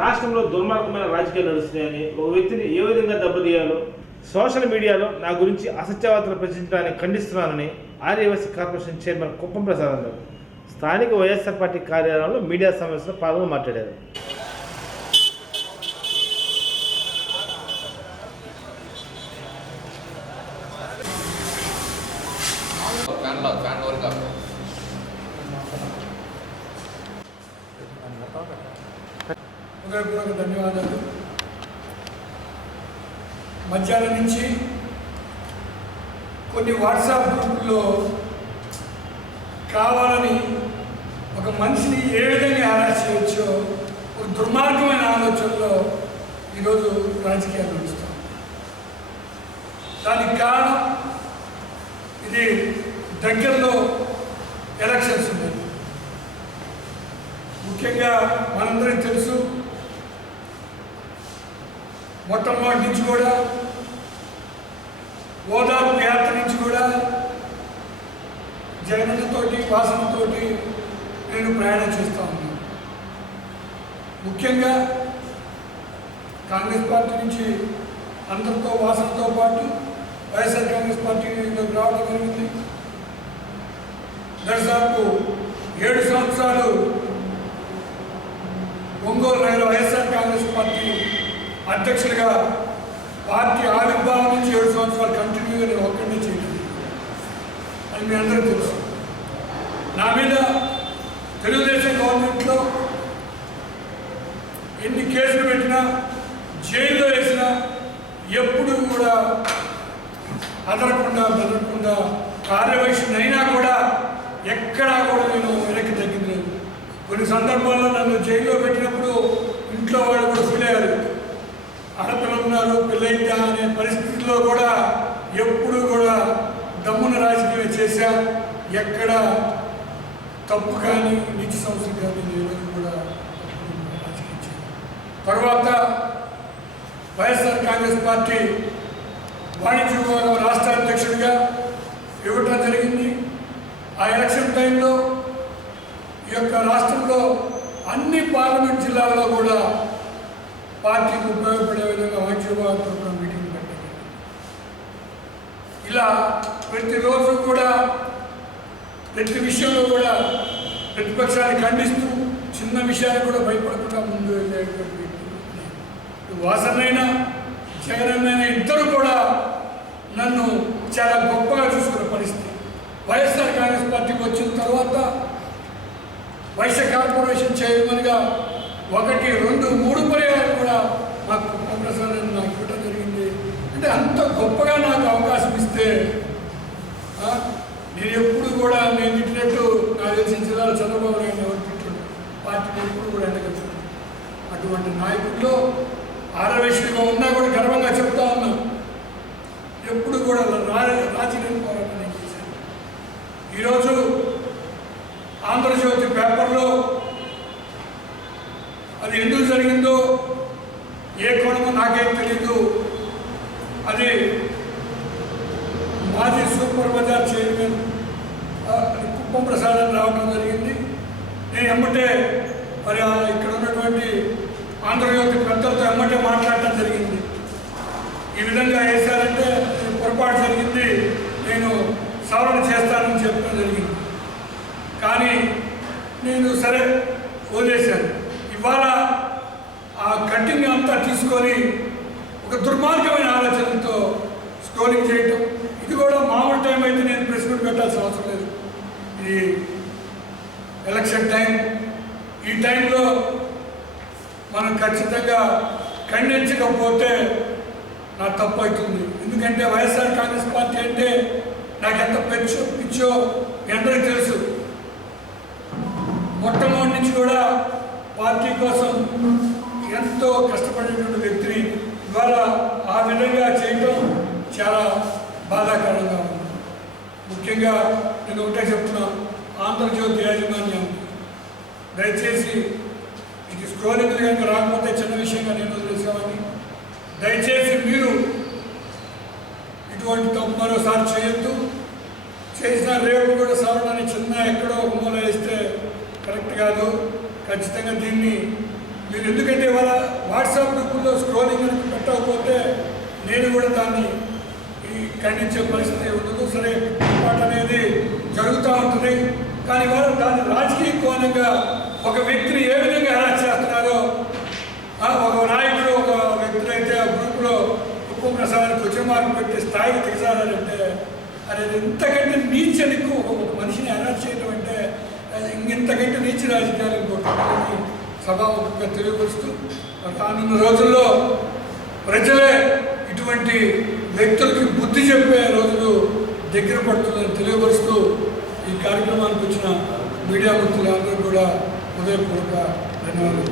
రాష్ట్రంలో దుర్మార్గమైన రాజకీయాలు నడుస్తున్నాయని ఒక వ్యక్తిని ఏ విధంగా దెబ్బతీయాలో సోషల్ మీడియాలో నా గురించి అసత్యవార్తలు ప్రచురించడానికి ఖండిస్తున్నానని ఆర్యవైశ్య కార్పొరేషన్ చైర్మన్ కుప్పం ప్రసాద్ అన్నారు. స్థానిక వైఎస్ఆర్ పార్టీ కార్యాలయంలో మీడియా సమావేశంలో పాల్గొని మాట్లాడారు. ఫ్యాన్లో ఫ్యాన్ వరకు హృదయపూర్వక ధన్యవాదాలు. మధ్యాహ్నం నుంచి కొన్ని వాట్సాప్ గ్రూపుల్లో కావాలని ఒక మనిషిని ఏ విధంగా హరాస్ చేయొచ్చో ఒక దుర్మార్గమైన ఆలోచనలో ఈరోజు రాజకీయాలు నడుస్తాం దానికి కారణం ఇది దగ్గరలో ఎలక్షన్స్ ఉన్నాయి. ముఖ్యంగా మనందరికీ తెలుసు మొట్టమొదటి నుంచి కూడా ఓదార్పు యాత్ర నుంచి కూడా జగనన్నతోటి వాసనతోటి నేను ప్రయాణం చేస్తూ ఉన్నాను. ముఖ్యంగా కాంగ్రెస్ పార్టీ నుంచి అందరితో వాసనతో పాటు వైఎస్ఆర్ కాంగ్రెస్ పార్టీ రావడం జరిగింది. దర్శాపు ఏడు సంవత్సరాలు ఒంగోలు నగర వైఎస్ఆర్ కాంగ్రెస్ పార్టీ అధ్యక్షుడిగా పార్టీ ఆవిర్భావం నుంచి ఏడు సంవత్సరాలు కంటిన్యూగా నేను ఒక్కడినే చేయలేదు. అని మీ అందరూ తెలుసు. నా మీద తెలుగుదేశం గవర్నమెంట్లో ఎన్ని కేసులు పెట్టినా జైల్లో వేసినా ఎప్పుడు కూడా అదరకుండా బెదరకుండా అయినా కూడా ఎక్కడా కూడా నేను వెనక్కి తగ్గింది కొన్ని సందర్భాల్లో నన్ను జైల్లో పెట్టినప్పుడు ఇంట్లో వాళ్ళు కూడా ఫీల్ అయ్యారు. ఆడపిల్లలు ఉన్నారు పెళ్ళైందా అనే పరిస్థితుల్లో కూడా ఎప్పుడు కూడా దమ్మున రాజకీయం చేశా ఎక్కడ తప్పు కానీ నీతి సంస్థ కానీ లేదని కూడా రాజకీయం తర్వాత వైఎస్ఆర్ కాంగ్రెస్ పార్టీ వాణిజ్య విభాగం రాష్ట్ర అధ్యక్షుడిగా ఇవ్వటం జరిగింది. ఆ ఎలక్షన్ టైంలో ఈ యొక్క రాష్ట్రంలో అన్ని పార్లమెంట్ జిల్లాల్లో కూడా పార్టీకి ఉపయోగపడే విధంగా వాణిజ్య విభాగం మీటింగ్ పెట్టారు ఇలా ప్రతిరోజు కూడా ప్రతి విషయంలో కూడా ప్రతిపక్షాన్ని ఖండిస్తూ చిన్న విషయాన్ని కూడా భయపడకుండా ముందు వెళ్ళేటువంటి వ్యక్తి. వాసనైనా జగనన్నైనా ఇద్దరు కూడా నన్ను చాలా గొప్పగా చూసుకున్న పరిస్థితి వైఎస్ఆర్ కాంగ్రెస్ పార్టీకి వచ్చిన తర్వాత వైశ్య కార్పొరేషన్ చైర్మన్గా ఒకటి రెండు మూడు పర్యాలు కూడా నాకు ప్రసాదం నాకు ఇవ్వడం జరిగింది. అంటే అంత గొప్పగా నాకు అవకాశం ఇస్తే నేను ఎప్పుడు కూడా నేను తిట్టినట్టు నా తెలిసిన జిల్లాలో చంద్రబాబు నాయుడు ఎవరు తిట్టాడు పార్టీని ఎప్పుడు కూడా ఎండగలుగుతాడు అటువంటి నాయకుల్లో ఆరవేశుడిగా ఉన్నా కూడా గర్వంగా చెప్తా ఉన్నా ఎప్పుడు కూడా రా రాజీలేని పోరాటం నేను చేశాను. ఈరోజు ఆంధ్రజ్యోతి పేపర్లో అది ఎందుకు జరిగిందో ఏ కోణమో నాకేం తెలీదు. అది మాజీ super bazaar chairman Kuppam Prasad అని రావడం జరిగింది. నేను ఎమ్మటే మరి ఇక్కడ ఉన్నటువంటి ఆంధ్రజ్యోతి పెద్దలతో ఎమ్మటే మాట్లాడటం జరిగింది. ఈ విధంగా వేశారంటే పొరపాటు జరిగింది. నేను సవరణ చేస్తానని చెప్పడం జరిగింది. కానీ నేను సరే వదిలేశాను. ఇవాళ కట్టింగ్ అంతా తీసుకొని ఒక దుర్మార్గమైన ఆలోచనతో స్క్రోలింగ్ చేయటం. ఇది కూడా మామూలు టైం అయితే నేను ప్రెస్ మీట్ పెట్టాల్సిన అవసరం లేదు. ఈ ఎలక్షన్ టైం ఈ టైంలో మనం ఖచ్చితంగా ఖండించకపోతే నా తప్పు అవుతుంది. ఎందుకంటే వైఎస్ఆర్ కాంగ్రెస్ పార్టీ అంటే నాకు ఎంత పెంచో పిచ్చో మీ అందరికీ తెలుసు. మొట్టమొదటి నుంచి కూడా పార్టీ కోసం ఎంతో కష్టపడేటువంటి వ్యక్తిని ఇవాళ ఆ విధంగా చేయటం చాలా బాధాకరంగా ఉంది. ముఖ్యంగా నేను ఒకటే చెప్తున్నా ఆంధ్రజ్యోతి యాజమాన్యం. దయచేసి ఇది స్క్రోలింగ్ కనుక రాకపోతే చిన్న విషయంగా నేను వదిలేసామని దయచేసి మీరు ఇటువంటి తప్పు మరోసారి చేయొద్దు. చేసిన రేపు కూడా సవరణని చిన్న ఎక్కడో ఒక మూల వేస్తే కరెక్ట్ కాదు. ఖచ్చితంగా దీన్ని మీరు ఎందుకంటే ఇవాళ వాట్సాప్ గ్రూపుల్లో స్క్రోలింగ్ అని పెట్టకపోతే నేను కూడా దాన్ని ఈ ఖండించే పరిస్థితి ఉండదు. సరే పాట అనేది జరుగుతూ ఉంటుంది. కానీ వారు దాన్ని రాజకీయ కోణంగా ఒక వ్యక్తిని ఏ విధంగా హెరాస్ చేస్తున్నారో ఒక నాయకుడు ఒక వ్యక్తులు అయితే ఆ గ్రూపులో ఉప్పు ప్రసాదానికి వచ్చే మార్పు పెట్టి స్థాయికి దిగజారంటే అది ఇంతకంటే నీచ ఒక మనిషిని హెరాస్ చేయడం అంటే అది ఇంతకంటే నీచ రాజకీయాలు ఇంకోటి. సభాముఖంగా తెలియపరుస్తూ రానున్న రోజుల్లో ప్రజలే ఇటువంటి వ్యక్తులకి బుద్ధి చెప్పే రోజులు దగ్గర పడుతుందని తెలియపరుస్తూ ఈ కార్యక్రమానికి వచ్చిన మీడియా మిత్రులందరూ కూడా హృదయపూర్వక ధన్యవాదాలు.